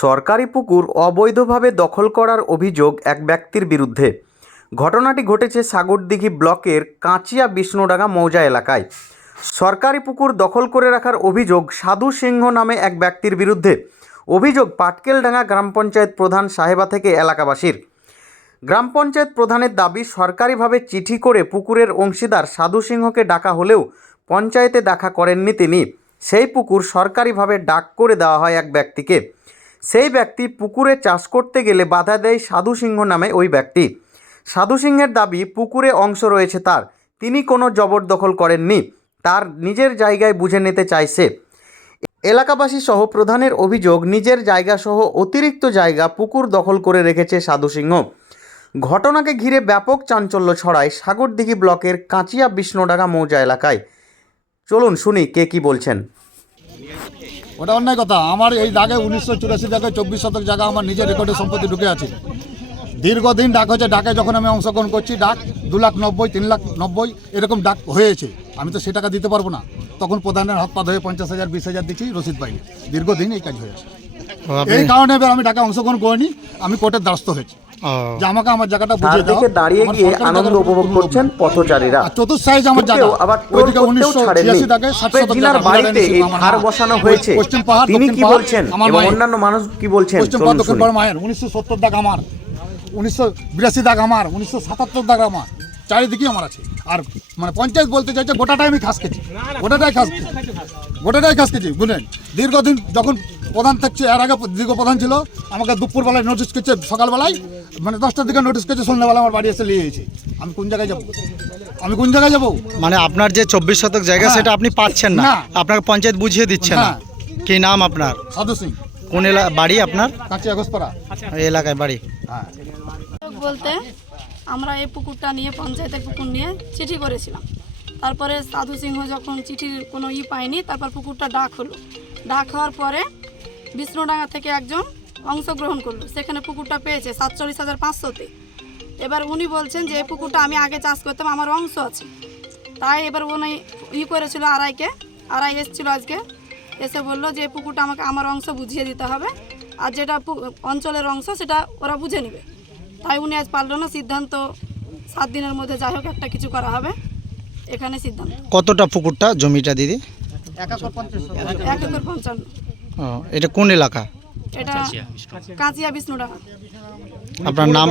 সরকারি পুকুর অবৈধভাবে দখল করার অভিযোগ এক ব্যক্তির বিরুদ্ধে। ঘটনাটি ঘটেছে সাগরদিঘি ব্লকের কাঁচিয়া বিষ্ণুডাঙ্গা মৌজা এলাকায়। সরকারি পুকুর দখল করে রাখার অভিযোগ সাধু সিংহ নামে এক ব্যক্তির বিরুদ্ধে। অভিযোগ পাটকেলডাঙ্গা গ্রাম পঞ্চায়েত প্রধান সাহেবা থেকে এলাকাবাসীর। গ্রাম পঞ্চায়েত প্রধানের দাবি, সরকারিভাবে চিঠি করে পুকুরের অংশীদার সাধু সিংহকে ডাকা হলেও পঞ্চায়েতে দেখা করেননি তিনি। সেই পুকুর সরকারিভাবে ডাক করে দেওয়া হয় এক ব্যক্তিকে। সেই ব্যক্তি পুকুরে চাষ করতে গেলে বাধা দেয় সাধু সিংহ নামে ওই ব্যক্তি। সাধু সিংহের দাবি, পুকুরে অংশ রয়েছে তার, তিনি কোনো জবরদখল করেননি, তার নিজের জায়গায় বুঝে নিতে চাইছে। এলাকাবাসী সহ প্রধানের অভিযোগ, নিজের জায়গা সহ অতিরিক্ত জায়গা পুকুর দখল করে রেখেছে সাধু সিংহ। ঘটনাকে ঘিরে ব্যাপক চাঞ্চল্য ছড়ায় সাগরদিঘি ব্লকের কাঁচিয়া বিষ্ণুডাঙ্গা মৌজা এলাকায়। চলুন শুনি কে কি বলছেন। ওটা অন্যায় কথা। আমার এই দাগে 1984 দাগে 24 শতক জায়গা আমার নিজের রেকর্ডের সম্পত্তি ঢুকে আছে। দীর্ঘদিন ডাক হচ্ছে, ডাকে যখন আমি অংশগ্রহণ করছি ডাক 2,90,000 3,90,000 এরকম ডাক হয়েছে। আমি তো সে টাকা দিতে পারবো না। তখন প্রধানের হাত পা ধরে 50,000 20,000 দিচ্ছি, রসিদ পাইনি। দীর্ঘদিন এই কাজ হয়েছে। এই কারণে এবার আমি ডাকে অংশগ্রহণ করিনি, আমি কোর্টের দ্বারস্থ হয়েছি যে আমাকে আমার জায়গাটা বুঝিয়ে দাও। দাঁড়িয়ে গিয়ে আনন্দ উপভোগ করছেন পথচারীরা। চতুর্থ সাইজ আমার জায়গা, আবার ওইদিকে 1986 দাগে 60 শতক জায়গা বাড়িতে এই ধার বসানো হয়েছে। পশ্চিম পাহাড়, তিনি দক্ষিণ কি পাহাড় বলছেন আমার এবং মায়ের। অন্যান্য মানুষ কি বলছেন, পশ্চিম পাহাড়, দক্ষিণ পাহাড় মায়ের। 1970 দাগ আমার, 1982 দাগ আমার, 1977 দাগ আমার, চারিদিকে আমার আছে। আর মানে পঞ্চায়েত বলতে চাইছে গোটাটাই আমি খাস খেয়েছি, গোটাটাই খাস খেয়েছি বুঝলেন। দীর্ঘদিন যখন প্রধান থাকছে, এর আগে দীর্ঘ প্রধান ছিল, আমাকে দুপুরবেলায় নোটিশ করছে, সকালবেলায় মানে 10টার দিকে নোটিশ করছে, সন্ধ্যাবেলা আমার বাড়ি এসে নিয়ে গেছে। আমি কোন জায়গায় যাবো? মানে আপনার যে 24 শতক জায়গা সেটা আপনি পাচ্ছেন না, না। আপনাকে পঞ্চায়েত বুঝিয়ে দিচ্ছে না। কি নাম আপনার? সাধু সিং। কোন বাড়ি আপনার? কাঁচিয়া ঘোষপাড়া এই এলাকায় বাড়ি। হ্যাঁ। বলতে আমরা এই পুকুরটা নিয়ে, পঞ্চায়েতের পুকুর নিয়ে চিঠি করেছিলাম। তারপরে সাধু সিংহ যখন চিঠির কোনো পায়নি, তারপর পুকুরটা ডাক হলো। ডাক হওয়ার পরে বিষ্ণুডাঙ্গা থেকে একজন অংশগ্রহণ করলো, সেখানে পুকুরটা পেয়েছে 47,500-তে। এবার উনি বলছেন যে এই পুকুরটা আমি আগে চাষ করতাম, আমার অংশ আছে। তাই এবার উনি করেছিল আড়াই এসেছিলো আজকে, এসে বললো যে এই পুকুরটা আমাকে আমার অংশ বুঝিয়ে দিতে হবে, আর যেটা অঞ্চলের অংশ সেটা ওরা বুঝে নেবে। তাই উনি আজ পারল না, সিদ্ধান্ত 7 দিনের মধ্যে যাই হোক একটা কিছু করা হবে, এখানে সিদ্ধান্ত। কতটা পুকুরটা জমিটা দিদি? 1 একর 55। এটা কোন এলাকা? এটা কাঁচিয়া বিষ্ণুডাঙ্গা। আপনার নাম?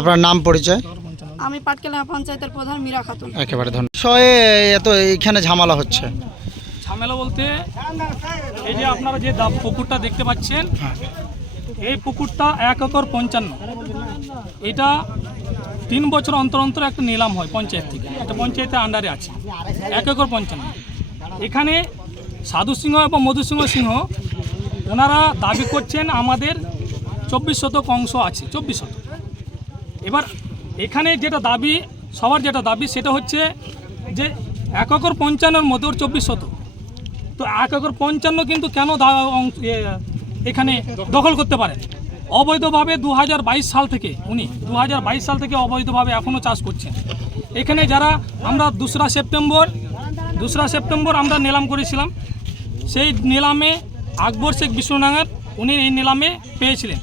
আপনার নাম পরিচয়? আমি পাটকেলডাঙ্গা পঞ্চায়েতের প্রধান মীরা খাতুন। একেবারে ধন্যবাদ। বিষয়ে এত এইখানে ঝামেলা হচ্ছে? ঝামেলা বলতে এই যে আপনারা যে পুকুরটা দেখতে পাচ্ছেন, এই পুকুরটা 1 একর 55। এটা 3 বছর অন্তর অন্তর একটা নিলাম হয় পঞ্চায়েত থেকে, এটা পঞ্চায়েতের আন্ডারে আছে। 1 একর 55। এখানে সাধু সিংহ এবং মধুসিংহ ওনারা দাবি করছেন আমাদের 24 শতক অংশ আছে, 24 শতক। এবার এখানে যেটা দাবি, সবার যেটা দাবি সেটা হচ্ছে যে 1 একর 55-র মধ্যে ওর 24 শতক। তো 1 একর 55 কিন্তু কেন এখানে দখল করতে পারেন? অবৈধভাবে 2022 সাল থেকে উনি 2022 সাল থেকে অবৈধভাবে এখনও চাষ করছেন। এখানে যারা আমরা 2রা সেপ্টেম্বর আমরা নিলাম করেছিলাম, সেই নিলামে আকবর শেখ বিষ্ণুডাঙ্গার উনি এই নিলামে পেয়েছিলেন।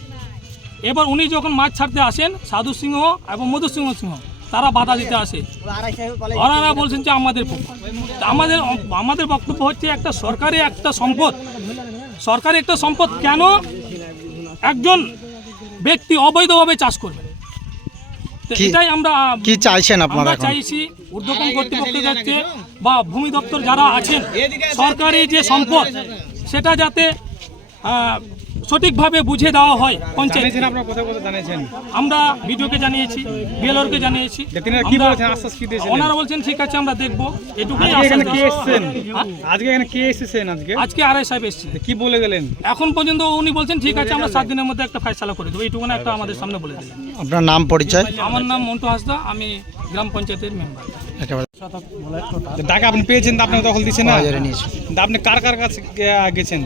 এবার উনি যখন মাছ ছাড়তে আসেন, সাধু সিংহ এবং মধুসিংহ তারা বাধা দিতে আসে। ওনারা বলছেন যে আমাদের পুকুর। আমাদের বক্তব্য হচ্ছে একটা সরকারি একটা সম্পদ কেন একজন ব্যক্তি অবৈধভাবে চাষ করবে? এটাই আমরা কি চাইছেন আপনারা? চাইছি ঊর্ধ্বতন কর্তৃপক্ষ যাচ্ছে বা ভূমি দপ্তর যারা আছেন, সরকারি যে সম্পদ সেটা যাতে সঠিকভাবে বুঝে দেওয়া হয়। পঞ্চায়েত আমরা ভিডিওকে জানিয়েছি, বিএলওকে জানিয়েছি, ওনারা বলছেন ঠিক আছে আমরা দেখবো, এটুকুই। আজকে আরআই সাহেব এসেছেন, কি বলে গেলেন? এখন পর্যন্ত উনি বলছেন ঠিক আছে আমরা 7 দিনের মধ্যে একটা ফয়সালা করে দেবো, এইটুকু একটা আমাদের সামনে বলে দিলেন। আপনার নাম পরিচয়? আমার নাম মন্টু হাসদা, আমি গ্রাম পঞ্চায়েতের মেম্বার। টাকা আপনি পেয়েছেন, আপনাকে দখল দিচ্ছেন না, আপনি কার কাছে গেছেন?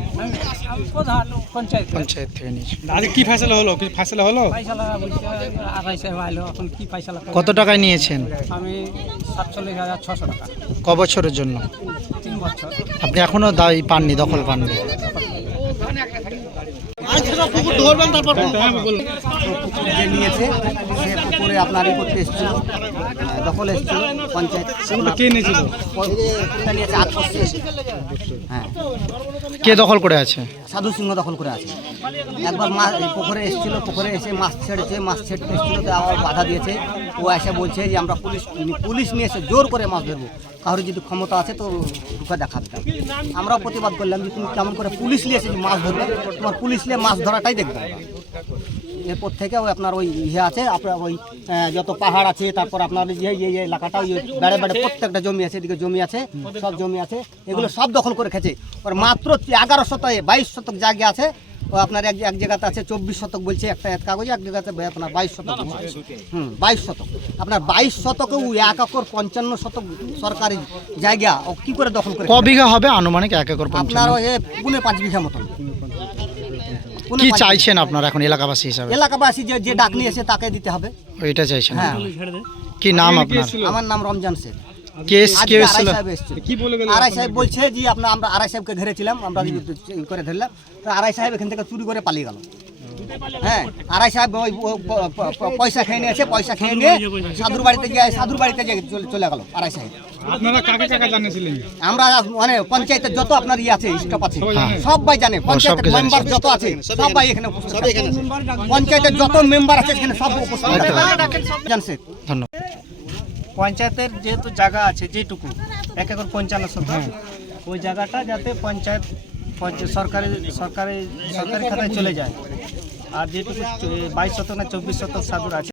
পঞ্চায়েত থেকে নিয়েছেন। আজকে কি ফয়সালা হলো? কি ফয়সালা হলো? কত টাকায় নিয়েছেন? আমি 47,600 টাকা। ক বছরের জন্য? 3 বছর। আপনি এখনো দাবি পাননি, দখল পাননি? যে নিয়েছে সে পুকুরে আপনার ই করতে এসেছিল, দখল এসেছিল পঞ্চায়েত। কে নিয়েছিল? পুকুরটা নিয়েছে আত্মস্য। হ্যাঁ, কে দখল করে আছে? সাধু সিংহ দখল করে আছে। একবার মাছ এই পুকুরে এসেছিল, পুকুরে এসে মাছ ছেড়েছে, মাছ ছেড়তে এসেছিল, তো আবার বাধা দিয়েছে। ও এসে বলছে যে আমরা পুলিশ নিয়ে এসে জোর করে মাছ ধরবো, কারোর যদি ক্ষমতা আছে তো রুখে দেখাবে। আমরাও প্রতিবাদ করলাম যে তুমি কেমন করে পুলিশ নিয়ে এসে মাছ ধরবে, তোমার পুলিশ নিয়ে মাছ ধরাটাই দেখবে। এরপর থেকে ওই আপনার ওই ইয়ে আছে, আপনার ওই যত পাহাড় আছে, তারপর আপনার যে এই এলাকাটা ওই বেড়ে বেড়ে প্রত্যেকটা জমি আছে, এদিকে জমি আছে, সব জমি আছে, এগুলো সব দখল করে খেয়েছে। ওর মাত্র 11 শতক 22 শতক জায়গা আছে। ও আপনার এক জায়গাতে আছে 24 শতক বলছে একটা কাগজে, এক জায়গাতে আপনার 22 শতক। 22 শতক। আপনার 22 শতকে 1 একর 55 শতক সরকারি জায়গা ও কি করে দখল করে? ক বিঘা হবে আনুমানিক? 1 একর আপনার ওই 5 বিঘা মতন। কি চাইছেন আপনারা এখন এলাকাবাসী হিসাবে? এলাকাবাসী যে ডাক নিয়েছে তাকে দিতে হবে। ওইটা চাইছেন? হ্যাঁ। কি নাম আপনার? আমার নাম রমজান শেখ। কে আজকে এসেছিল? আরআই সাহেব এসেছিল। আরআই সাহেব বলছে যে আমরা আরআই সাহেবকে ধরেছিলাম, আমরা করে ধরলাম, তো আরআই সাহেব এখান থেকে চুরি করে পালিয়ে গেল। হ্যাঁ, আরআই সাহেব ওই পয়সা খেয়ে নিয়েছে, পয়সা খেয়ে নিয়ে সাধুর বাড়িতে চলে গেল আরআই সাহেব। আপনারা কাকে কাকে জানিয়েছিলেন? আমরা মানে পঞ্চায়েতের যত আপনার ইয়ে আছে, স্টাফ আছে, সবাই জানে। পঞ্চায়েতের মেম্বার যত আছে সবাই এখানে উপস্থিত আছে। পঞ্চায়েতের যত মেম্বার আছে এখানে সব উপস্থিত আছে। জানছে। ধন্যবাদ। পঞ্চায়েতের যেহেতু জায়গা আছে যেটুকু 1 একর 55 শতক, ওই জায়গাটা যাতে পঞ্চায়েত সরকারি খাতায় চলে যায়। আর যেটুকু 22 শতক না 24 শতক সাধুর আছে